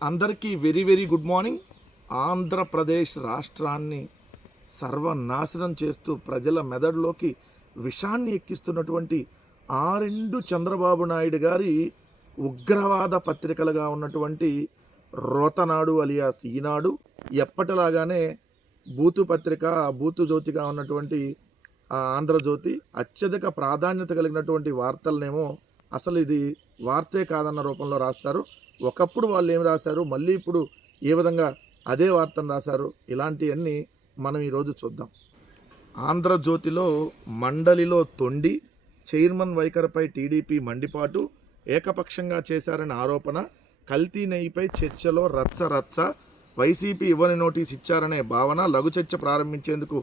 అందరికీ very very good morning. Andhra Pradesh రాష్ట్రాన్ని సర్వనాశనం చేస్తూ ప్రజల మెదడులోకి విషాన్ని ఎక్కిస్తున్నటువంటి ఆ రెండు చంద్రబాబు నాయుడు గారి ఉగ్రవాద పత్రికలుగా ఉన్నటువంటి రోతనాడు అలియాస్ ఈనాడు, ఎప్పటిలాగానే బూతు పత్రిక, బూతు జ్యోతిగా ఉన్నటువంటి ఆంధ్రజ్యోతి అత్యధిక ప్రాధాన్యత కలిగినటువంటి వార్తలనేమో అసలు ఇది వార్తే కాదన్న రూపంలో రాస్తారు. ఒకప్పుడు వాళ్ళు ఏం రాశారు, మళ్ళీ ఇప్పుడు ఏ విధంగా అదే వార్తను రాశారు, ఇలాంటివన్నీ మనం ఈరోజు చూద్దాం. ఆంధ్రజ్యోతిలో మండలిలో తొండి, చైర్మన్ వైఖరిపై టీడీపీ మండిపాటు, ఏకపక్షంగా చేశారనే ఆరోపణ, కల్తీ నెయ్యిపై చర్చలో రచ్చ, వైసీపీ ఇవ్వని నోటీస్ ఇచ్చారనే భావన, లఘు చర్చ ప్రారంభించేందుకు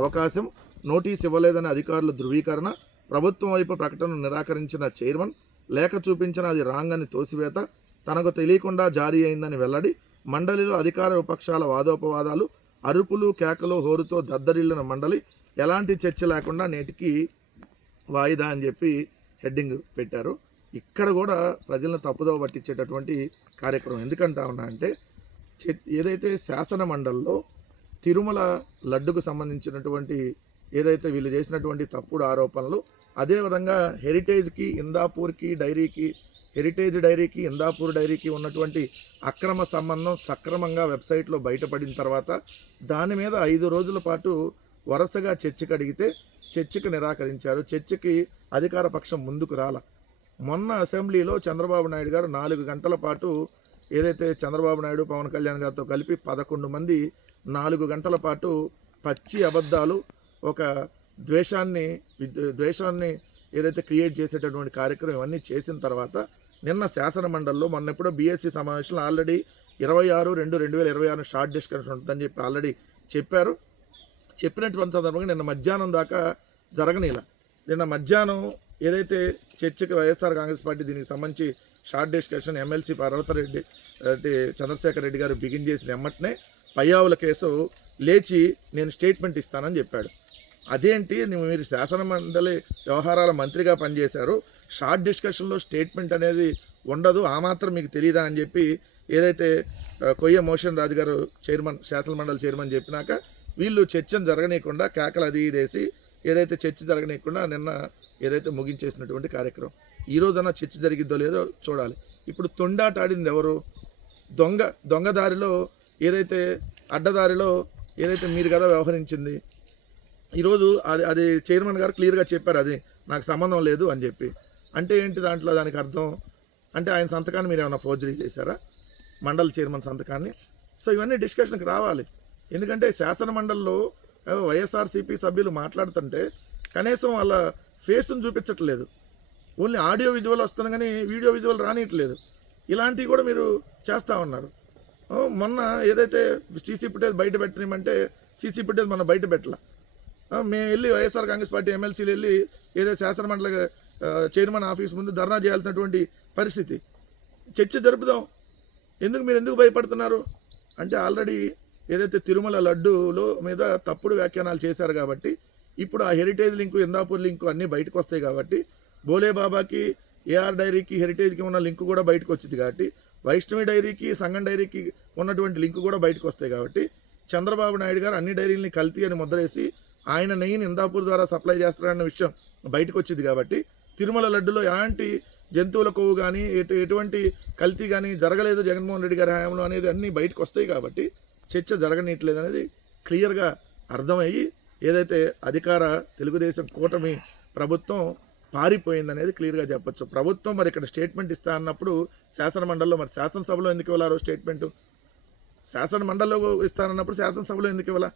అవకాశం, నోటీస్ ఇవ్వలేదని అధికారుల ధృవీకరణ, ప్రభుత్వం వైపు ప్రకటనను నిరాకరించిన చైర్మన్, లేఖ చూపించిన అది రాంగ్ అని తోసివేత, తనకు తెలియకుండా జారీ అయిందని వెల్లడి, మండలిలో అధికార విపక్షాల వాదోపవాదాలు, అరుపులు కేకలు హోరుతో దద్దరిల్లిన మండలి, ఎలాంటి చర్చ లేకుండా నేటికి వాయిదా అని చెప్పి హెడ్డింగ్ పెట్టారు. ఇక్కడ కూడా ప్రజలను తప్పుదోవ పట్టించేటటువంటి కార్యక్రమం ఎందుకంటా ఉన్నా అంటే, ఏదైతే శాసన మండలిలో తిరుమల లడ్డుకు సంబంధించినటువంటి ఏదైతే వీళ్ళు చేసినటువంటి తప్పుడు ఆరోపణలు, అదేవిధంగా హెరిటేజ్కి ఇందాపూర్కి డైరీకి, హెరిటేజ్ డైరీకి ఇందాపూర్ డైరీకి ఉన్నటువంటి అక్రమ సంబంధం సక్రమంగా వెబ్సైట్లో బయటపడిన తర్వాత దాని మీద 5 రోజుల పాటు వరుసగా చర్చకు అడిగితే చర్చకు నిరాకరించారు. చర్చకి అధికార పక్షం ముందుకు రాల. మొన్న అసెంబ్లీలో చంద్రబాబు నాయుడు గారు 4 గంటల పాటు ఏదైతే చంద్రబాబు నాయుడు పవన్ కళ్యాణ్ గారితో కలిపి 11 మంది 4 గంటల పాటు పచ్చి అబద్ధాలు, ఒక ద్వేషాన్ని ఏదైతే క్రియేట్ చేసేటటువంటి కార్యక్రమం ఇవన్నీ చేసిన తర్వాత నిన్న శాసన మండలిలో మొన్న ఎప్పుడో బీఎస్సీ సమావేశంలో ఆల్రెడీ 26/2/2026 షార్ట్ డిస్కషన్ ఉంటుందని చెప్పి ఆల్రెడీ చెప్పారు. చెప్పినటువంటి సందర్భంగా నిన్న మధ్యాహ్నం దాకా జరగనీలా. నిన్న మధ్యాహ్నం ఏదైతే చర్చకి వైఎస్ఆర్ కాంగ్రెస్ పార్టీ దీనికి సంబంధించి short discussion MLC Parvathareddy Chandrasekhar Reddy గారు బిగిన్ చేసిన ఎమ్మటనే పయ్యావుల కేసు లేచి నేను స్టేట్మెంట్ ఇస్తానని చెప్పాడు. అదేంటి, మీరు శాసన మండలి వ్యవహారాల మంత్రిగా పనిచేశారు, షార్ట్ డిస్కషన్లో స్టేట్మెంట్ అనేది ఉండదు, ఆ మాత్రం మీకు తెలియదా అని చెప్పి ఏదైతే కొయ్య మోషన్ రాజు గారు చైర్మన్, శాసన మండలి చైర్మన్ చెప్పినాక వీళ్ళు చర్చను జరగనీయకుండా కేకలు అది ఇదేసి ఏదైతే చర్చ జరగనీయకుండా నిన్న ఏదైతే ముగించేసినటువంటి కార్యక్రమం. ఈరోజన్నా చర్చ జరిగిద్దో లేదో చూడాలి. ఇప్పుడు తొండాట ఆడింది ఎవరు? దొంగదారిలో ఏదైతే అడ్డదారిలో ఏదైతే మీరు కదా వ్యవహరించింది. ఈరోజు అది చైర్మన్ గారు క్లియర్గా చెప్పారు, అది నాకు సంబంధం లేదు అని చెప్పి. అంటే ఏంటి దాంట్లో? దానికి అర్థం అంటే ఆయన సంతకాన్ని మీరు ఏమైనా ఫోర్జరీ చేశారా, మండలి చైర్మన్ సంతకాన్ని? సో ఇవన్నీ డిస్కషన్కి రావాలి. ఎందుకంటే శాసన మండలిలో వైఎస్ఆర్సీపీ సభ్యులు మాట్లాడుతుంటే కనీసం వాళ్ళ ఫేస్ను చూపించట్లేదు, ఓన్లీ ఆడియో విజువల్ వస్తుంది కానీ వీడియో విజువల్ రానియట్లేదు. ఇలాంటివి కూడా మీరు చేస్తూ ఉన్నారు. మొన్న ఏదైతే సీసీ ఫుటేజ్ బయట పెట్టినామంటే సీసీ ఫుటేజ్ మనం బయట పెట్టాల. మేము వెళ్ళి వైఎస్ఆర్ కాంగ్రెస్ పార్టీ ఎమ్మెల్సీలు వెళ్ళి ఏదైతే శాసన మండలి చైర్మన్ ఆఫీస్ ముందు ధర్నా చేయాల్సినటువంటి పరిస్థితి. చర్చ జరుపుదాం, మీరు ఎందుకు భయపడుతున్నారు అంటే ఆల్రెడీ ఏదైతే తిరుమల లడ్డూలో మీద తప్పుడు వ్యాఖ్యానాలు చేశారు కాబట్టి ఇప్పుడు ఆ హెరిటేజ్ లింకు, ఇందాపూర్ లింకు అన్నీ బయటకు వస్తాయి కాబట్టి, బోలే బాబాకి, ఏఆర్ డైరీకి, హెరిటేజ్కి ఉన్న లింకు కూడా బయటకు వచ్చింది కాబట్టి, వైష్ణవి డైరీకి, సంగం డైరీకి ఉన్నటువంటి లింకు కూడా బయటకు వస్తాయి కాబట్టి చంద్రబాబు నాయుడు గారు అన్ని డైరీలని కల్తీ అని ముద్రేసి ఆయన నెయ్యిని ఇందాపూర్ ద్వారా సప్లై చేస్తారన్న విషయం బయటకు వచ్చింది కాబట్టి తిరుమల లడ్డులో ఎలాంటి జంతువుల కొవ్వు కానీ ఎటువంటి కల్తీ కానీ జరగలేదు జగన్మోహన్ రెడ్డి గారి హయాంలో అనేది అన్నీ బయటకు వస్తాయి కాబట్టి చర్చ జరగనీయట్లేదు అనేది క్లియర్గా అర్థమయ్యి ఏదైతే అధికార తెలుగుదేశం కూటమి ప్రభుత్వం పారిపోయిందనేది క్లియర్గా చెప్పొచ్చు. ప్రభుత్వం మరి ఇక్కడ స్టేట్మెంట్ ఇస్తా అన్నప్పుడు శాసన మండలిలో, మరి శాసనసభలో ఎందుకు ఇవ్వాలో స్టేట్మెంటు? శాసన మండలిలో ఇస్తానన్నప్పుడు శాసనసభలో ఎందుకు ఇవ్వాలా?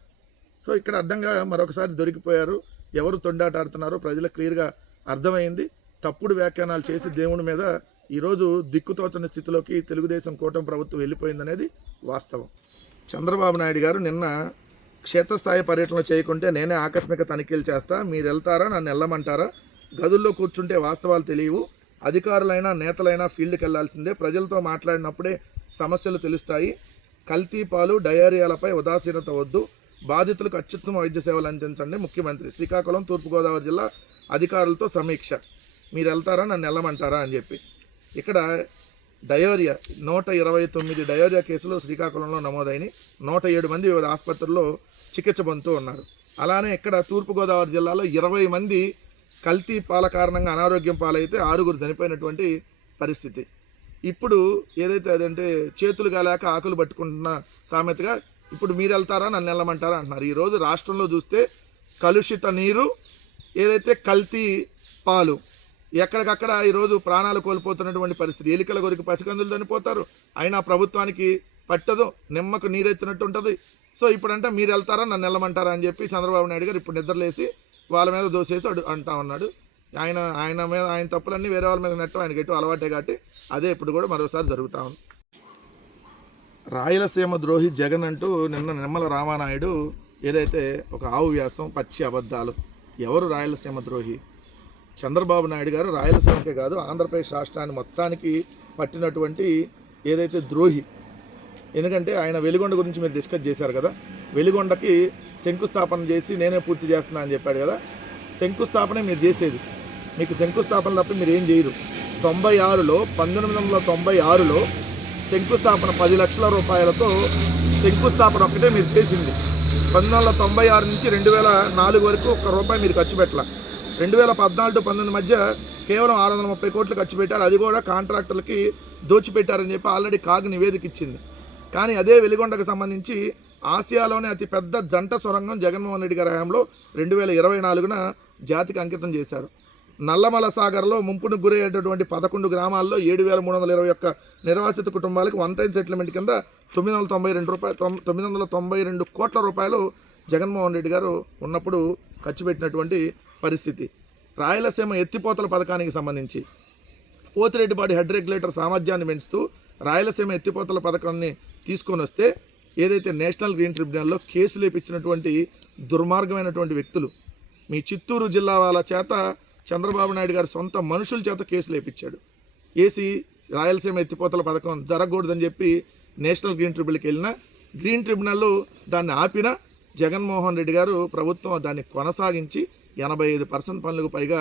సో ఇక్కడ అడ్డంగా మరొకసారి దొరికిపోయారు. ఎవరు తొండాట ఆడుతున్నారో ప్రజలకు క్లియర్గా అర్థమైంది. తప్పుడు వ్యాఖ్యానాలు చేసి దేవుడి మీద ఈరోజు దిక్కుతోచని స్థితిలోకి తెలుగుదేశం కూటమి ప్రభుత్వం వెళ్ళిపోయిందనేది వాస్తవం. చంద్రబాబు నాయుడు గారు నిన్న క్షేత్రస్థాయి పర్యటనలు చేయకుంటే నేనే ఆకస్మిక తనిఖీలు చేస్తా, మీరు వెళ్తారా, నన్ను వెళ్ళమంటారా, గదుల్లో కూర్చుంటే వాస్తవాలు తెలియవు, అధికారులైనా నేతలైనా ఫీల్డ్కి వెళ్లాల్సిందే, ప్రజలతో మాట్లాడినప్పుడే సమస్యలు తెలుస్తాయి, కల్తీ పాలు డయేరియాలపై ఉదాసీనత వద్దు, బాధితులకు అత్యుత్తమ వైద్య సేవలు అందించండి ముఖ్యమంత్రి. శ్రీకాకుళం, తూర్పుగోదావరి జిల్లా అధికారులతో సమీక్ష, మీరు వెళ్తారా, నన్ను వెళ్ళమంటారా అని చెప్పి. ఇక్కడ డయోరియా 129 డయోరియా కేసులు శ్రీకాకుళంలో నమోదైనవి. 107 మంది వివిధ ఆసుపత్రుల్లో చికిత్స పొందుతూ ఉన్నారు. అలానే ఇక్కడ తూర్పుగోదావరి జిల్లాలో 20 మంది కల్తీ పాల కారణంగా అనారోగ్యం పాలైతే 6 చనిపోయినటువంటి పరిస్థితి. ఇప్పుడు ఏదైతే అదంటే చేతులు గాలేక ఆకులు పట్టుకుంటున్న సామెతగా ఇప్పుడు మీరు వెళ్తారా నన్ను వెళ్ళమంటారా అంటున్నారు. ఈరోజు రాష్ట్రంలో చూస్తే కలుషిత నీరు, ఏదైతే కల్తీ పాలు, ఎక్కడికక్కడ ఈరోజు ప్రాణాలు కోల్పోతున్నటువంటి పరిస్థితి. ఎలికల కొరికి పసికందులు చనిపోతారు, అయినా ప్రభుత్వానికి పట్టదు, నిమ్మకు నీరెత్తినట్టు ఉంటుంది. సో ఇప్పుడంటే మీరు వెళ్తారా నన్ను వెళ్ళమంటారా అని చెప్పి చంద్రబాబు నాయుడు గారు ఇప్పుడు నిద్రలేసి వాళ్ళ మీద దోసేసి అంటా ఉన్నాడు. ఆయన తప్పులన్నీ వేరే వాళ్ళ మీద నెట్టం ఆయనకి ఎటు అలవాటే కాబట్టి అదే ఇప్పుడు కూడా మరోసారి జరుగుతూ ఉంది. రాయలసీమ ద్రోహి జగన్ అంటూ నిన్న నిమ్మల రామానాయుడు ఏదైతే ఒక ఆవు వ్యాసం, పచ్చి అబద్ధాలు. ఎవరు రాయలసీమ ద్రోహి? చంద్రబాబు నాయుడు గారు రాయలసీమకే కాదు ఆంధ్రప్రదేశ్ రాష్ట్రాన్ని మొత్తానికి పట్టినటువంటి ఏదైతే ద్రోహి. ఎందుకంటే ఆయన వెలిగొండ గురించి మీరు డిస్కస్ చేశారు కదా, వెలిగొండకి శంకుస్థాపన చేసి నేనే పూర్తి చేస్తున్నా అని చెప్పాడు కదా. శంకుస్థాపనే మీరు చేసేది, మీకు శంకుస్థాపన తప్ప మీరు ఏం చేయరు. 1996లో శంకుస్థాపన 10 లక్షల రూపాయలతో శంకుస్థాపన ఒక్కటే మీరు చేసింది. 1996 నుంచి 2004 వరకు ₹1 మీరు ఖర్చు పెట్టాల. 2014-19 మధ్య కేవలం 630 కోట్లు ఖర్చు పెట్టారు. అది కూడా కాంట్రాక్టర్లకి దోచిపెట్టారని చెప్పి ఆల్రెడీ కాగ్ నివేదిక ఇచ్చింది. కానీ అదే వెలిగొండకు సంబంధించి ఆసియాలోనే అతిపెద్ద జంట సొరంగం జగన్మోహన్ రెడ్డి గారి హయాంలో 2024న జాతికి అంకితం చేశారు. నల్లమల సాగర్లో ముంపును గురయ్యేటటువంటి 11 గ్రామాల్లో 7,321 నిర్వాసిత కుటుంబాలకు వన్ టైం సెటిల్మెంట్ కింద 992 కోట్ల రూపాయలు జగన్మోహన్ రెడ్డి గారు ఉన్నప్పుడు ఖర్చు పెట్టినటువంటి పరిస్థితి. రాయలసీమ ఎత్తిపోతల పథకానికి సంబంధించి పోతిరెడ్డిపాటి హెడ్ రెగ్యులేటర్ సామర్థ్యాన్ని పెంచుతూ రాయలసీమ ఎత్తిపోతల పథకాన్ని తీసుకొని వస్తే ఏదైతే నేషనల్ గ్రీన్ ట్రిబ్యునల్లో కేసులు వేయించినటువంటి దుర్మార్గమైనటువంటి వ్యక్తులు, మీ చిత్తూరు జిల్లా వాళ్ళ చేత చంద్రబాబు నాయుడు గారి సొంత మనుషుల చేత కేసులు వేయించాడు. ఏసీ రాయలసీమ ఎత్తిపోతల పథకం జరగకూడదని చెప్పి నేషనల్ గ్రీన్ ట్రిబ్యునల్కి వెళ్ళిన గ్రీన్ ట్రిబ్యునల్ దాన్ని ఆపిన జగన్మోహన్ రెడ్డి గారు ప్రభుత్వం దాన్ని కొనసాగించి 85% పనులకు పైగా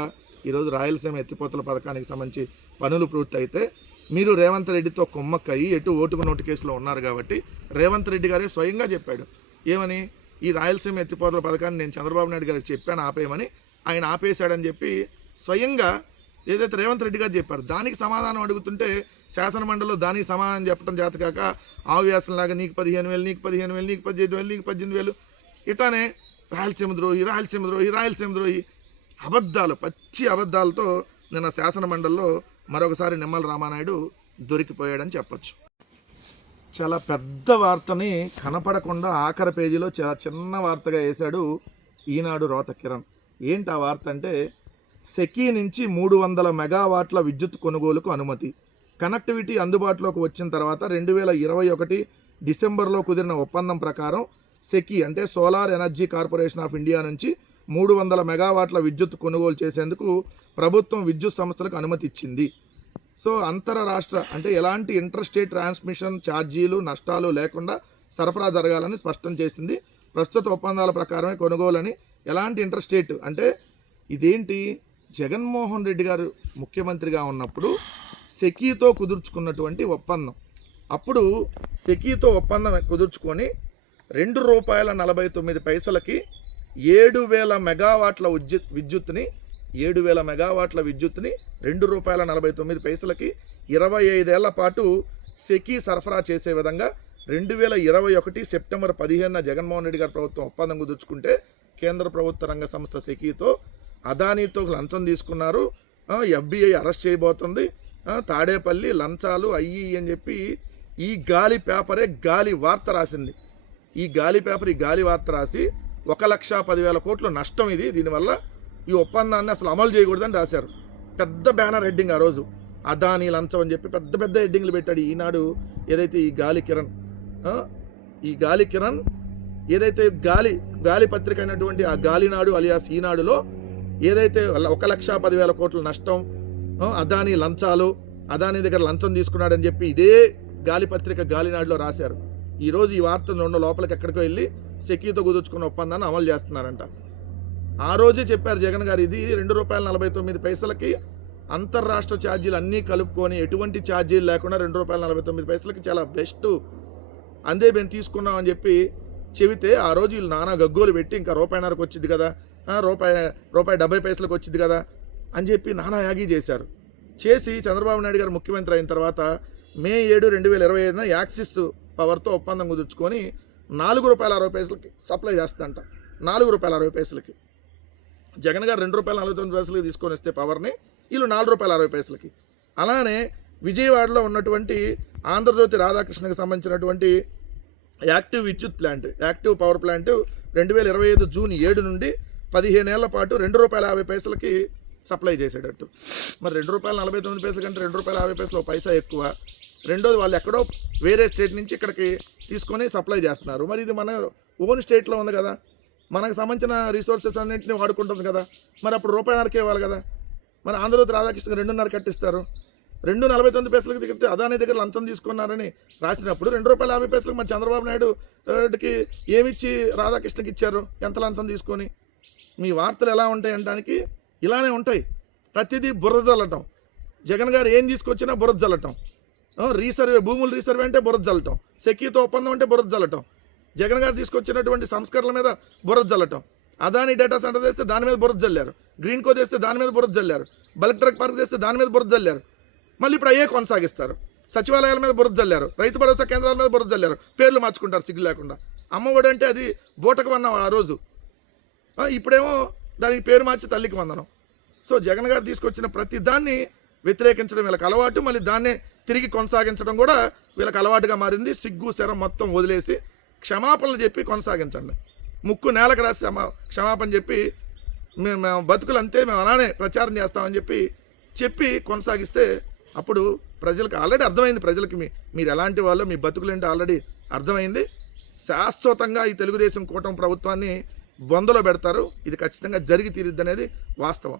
ఈరోజు రాయలసీమ ఎత్తిపోతల పథకానికి సంబంధించి పనులు పూర్తయితే మీరు రేవంత్ రెడ్డితో కుమ్మక్కయ్యి ఎటు ఓటుకు నోటు కేసులో ఉన్నారు కాబట్టి రేవంత్ రెడ్డి గారే స్వయంగా చెప్పాడు. ఏమని? ఈ రాయలసీమ ఎత్తిపోతల పథకాన్ని నేను చంద్రబాబు నాయుడు గారికి చెప్పాను ఆపేయమని, ఆయన ఆపేశాడని చెప్పి స్వయంగా ఏదైతే రేవంత్ రెడ్డి గారు చెప్పారు దానికి సమాధానం అడుగుతుంటే శాసనమండలిలో దానికి సమాధానం చెప్పడం చేతకాక ఆవ్యాసంలాగా నీకు 15,000, నీకు 15,000, నీకు 18,000, నీకు 18,000 ఇట్లానే రాయలసీమ ద్రోహి, రాయలసీమ ద్రోహి, రాయలసీమ ద్రోహి అబద్ధాలు, పచ్చి అబద్ధాలతో నిన్న శాసనమండలిలో మరొకసారి నిమ్మల రామానాయుడు దొరికిపోయాడని చెప్పచ్చు. చాలా పెద్ద వార్తని కనపడకుండా ఆఖరి పేజీలో చాలా చిన్న వార్తగా వేశాడు ఈనాడు రోత కిరణ్. ఏంటి ఆ వార్త అంటే, సెకీ నుంచి 300 మెగావాట్ల విద్యుత్ కొనుగోలుకు అనుమతి. కనెక్టివిటీ అందుబాటులోకి వచ్చిన తర్వాత 2021 డిసెంబర్లో కుదిరిన ఒప్పందం ప్రకారం సెకీ అంటే solar energy corporation of India నుంచి 300 మెగావాట్ల విద్యుత్ కొనుగోలు చేసేందుకు ప్రభుత్వం విద్యుత్ సంస్థలకు అనుమతి ఇచ్చింది. సో అంతరరాష్ట్ర అంటే ఎలాంటి ఇంటర్ స్టేట్ ట్రాన్స్మిషన్ ఛార్జీలు నష్టాలు లేకుండా సరఫరా జరగాలని స్పష్టం చేసింది. ప్రస్తుత ఒప్పందాల ప్రకారమే కొనుగోలని. ఎలాంటి ఇంటర్ స్టేట్ అంటే ఇదేంటి? జగన్మోహన్ రెడ్డి గారు ముఖ్యమంత్రిగా ఉన్నప్పుడు సెకీతో కుదుర్చుకున్నటువంటి ఒప్పందం. అప్పుడు సెకీతో ఒప్పందం కుదుర్చుకొని ₹2.49 7,000 మెగావాట్ల విద్యుత్ని ₹2.49 25 ఏళ్ల పాటు సెకీ సరఫరా చేసే విధంగా 2021 సెప్టెంబర్ 15న జగన్మోహన్ రెడ్డి గారి ప్రభుత్వం ఒప్పందం కుదుర్చుకుంటే కేంద్ర ప్రభుత్వ రంగ సంస్థ సెకీతో అదానీతో లంచం తీసుకున్నారు, FBI అరెస్ట్ చేయబోతుంది, తాడేపల్లి లంచాలు అయ్యి అని చెప్పి ఈ గాలి పేపరే గాలి వార్త రాసింది. ఈ గాలి వార్త రాసి 1,10,000 కోట్లు నష్టం ఇది, దీనివల్ల ఈ ఒప్పందాన్ని అసలు అమలు చేయకూడదని రాశారు. పెద్ద బ్యానర్ హెడ్డింగ్ ఆ రోజు, అదానీ లంచం అని చెప్పి పెద్ద పెద్ద హెడ్డింగ్లు పెట్టాడు ఈనాడు. ఏదైతే ఈ గాలి కిరణ్ ఏదైతే గాలి పత్రిక అయినటువంటి ఆ గాలినాడు అలియాస్ ఈనాడులో ఏదైతే 1,10,000 కోట్ల నష్టం, అదానీ లంచాలు, అదానీ దగ్గర లంచం తీసుకున్నాడని చెప్పి ఇదే గాలి పత్రిక గాలినాడులో రాశారు. ఈరోజు ఈ వార్త రెండు లోపలికి ఎక్కడికో వెళ్ళి సెకీతో కుదుర్చుకున్న ఒప్పందాన్ని అమలు చేస్తున్నారంట. ఆ రోజే చెప్పారు జగన్ గారు ఇది ₹2.49 అంతర్రాష్ట్ర ఛార్జీలు అన్నీ కలుపుకొని ఎటువంటి ఛార్జీలు లేకుండా ₹2.49 చాలా బెస్ట్, అందే మేము తీసుకున్నాం అని చెప్పి చెబితే ఆ రోజు వీళ్ళు నానా గగ్గోలు పెట్టి ఇంకా ₹1.5కి వచ్చింది కదా, ₹1.70 వచ్చింది కదా అని చెప్పి నానా యాగి చేశారు. చేసి చంద్రబాబు నాయుడు గారు ముఖ్యమంత్రి అయిన తర్వాత మే 7, 2025 యాక్సిస్ పవర్తో ఒప్పందం కుదుర్చుకొని ₹4.60 సప్లై చేస్తంట. ₹4.60. జగన్ గారు ₹2.49 తీసుకొని వస్తే పవర్ని వీళ్ళు ₹4.60. అలానే విజయవాడలో ఉన్నటువంటి ఆంధ్రజ్యోతి రాధాకృష్ణకి సంబంధించినటువంటి యాక్టివ్ విద్యుత్ plant, active power plant 2025 June 7 నుండి 15 ఏళ్ల పాటు ₹2.50 సప్లై చేసేటట్టు. మరి ₹2.49 కంటే ₹2.50 పైసా ఎక్కువ. రెండోది వాళ్ళు ఎక్కడో వేరే స్టేట్ నుంచి ఇక్కడికి తీసుకొని సప్లై చేస్తున్నారు. మరి ఇది మన ఓన్ స్టేట్లో ఉంది కదా, మనకు సంబంధించిన రిసోర్సెస్ అన్నింటినీ వాడుకుంటుంది కదా, మరి అప్పుడు ₹1.5కే ఇవ్వాలి కదా. మరి ఆంధ్రజ్యోతి రాధాకృష్ణ 2.5 కట్టిస్తారు. ₹2.49 దిగితే అదాని దగ్గర లంచం తీసుకున్నారని రాసినప్పుడు ₹2.50 మరి చంద్రబాబు నాయుడుకి ఏమిచ్చి రాధాకృష్ణకి ఇచ్చారు, ఎంత లంచం తీసుకొని? మీ వార్తలు ఎలా ఉంటాయి అనడానికి ఇలానే ఉంటాయి. ప్రతిదీ బురద జల్లటం. జగన్ గారు ఏం తీసుకొచ్చినా బురద జల్లటం. రీసర్వే, భూములు రీసర్వే అంటే బురద జల్లటం, సెక్యూతో ఒప్పందం అంటే బురద జల్లటం, జగన్ గారు తీసుకొచ్చినటువంటి సంస్కరణల మీద బురద జల్లటం, అదాని డేటా సెంటర్ చేస్తే దాని మీద బురద జల్లారు, గ్రీన్ కో చేస్తే దాని మీద బురద జల్లారు, బల్క్ ట్రక్ పార్క్ చేస్తే దాని మీద బురద జల్లారు. మళ్ళీ ఇప్పుడు అయ్యే కొనసాగిస్తారు. సచివాలయాల మీద బురద జల్లారు, రైతు భరోసా కేంద్రాల మీద బురద జల్లారు, పేర్లు మార్చుకుంటారు సిగ్గు లేకుండా. అమ్మఒడి అంటే అది బూటకు వన్నాం ఆ రోజు, ఇప్పుడేమో దానికి పేరు మార్చి తల్లికి వందనం. సో జగన్ గారు తీసుకొచ్చిన ప్రతి దాన్ని వ్యతిరేకించడం వీళ్ళకి అలవాటు, మళ్ళీ దాన్నే తిరిగి కొనసాగించడం కూడా వీళ్ళకి అలవాటుగా మారింది. సిగ్గు శరం మొత్తం వదిలేసి క్షమాపణలు చెప్పి కొనసాగించండి. ముక్కు నేలకు రాసి క్షమాపణ చెప్పి మేము బతుకులు అంతే, మేము అలానే ప్రచారం చేస్తామని చెప్పి కొనసాగిస్తే అప్పుడు ప్రజలకు ఆల్రెడీ అర్థమైంది. ప్రజలకి మీరు ఎలాంటి వాళ్ళు, మీ బతుకులేంటి ఆల్రెడీ అర్థమైంది. శాశ్వతంగా ఈ తెలుగుదేశం కూటమి ప్రభుత్వాన్ని బొందలో పెడతారు. ఇది ఖచ్చితంగా జరిగి తీరిద్ది అనేది వాస్తవం.